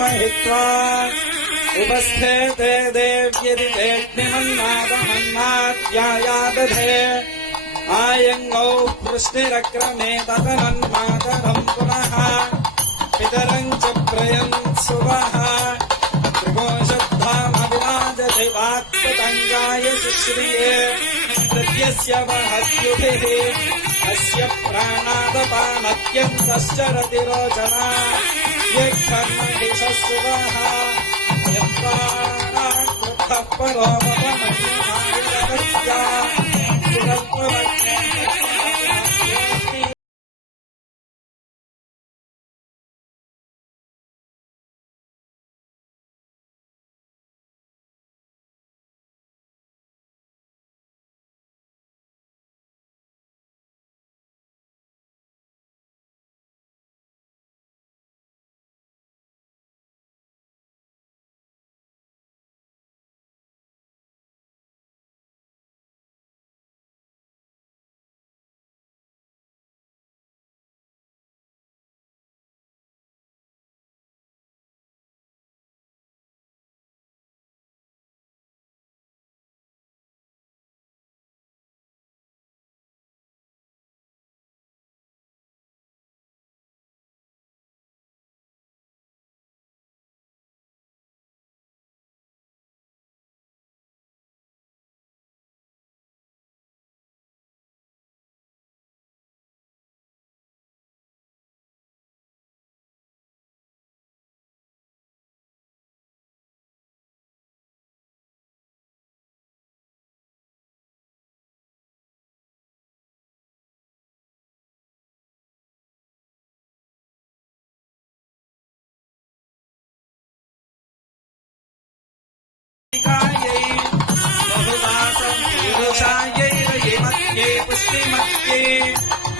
महित्वा उपस्थेते देव्यति तेऽग्निमन्नादमन्नाद्यायादधे आयङ्गौ वृष्टिरक्रमे ततनन्मातरम् पुनः पितरम् च प्रयन् सुवः त्रिकोशब्धामविराजते वाक्पतङ्गाय शुश्रिये प्रत्यस्य महत्युभिः अस्य प्राणादपानत्यन्तश्चरति रोचना यत्कर्मदिशस्सुवः यत्प्राणाक्रुद्धः परोमपमन्यमायतस्या सुरत्ववज्ञः बहुदासं पुरुषायै रये मत्ये पुष्टिमत्ये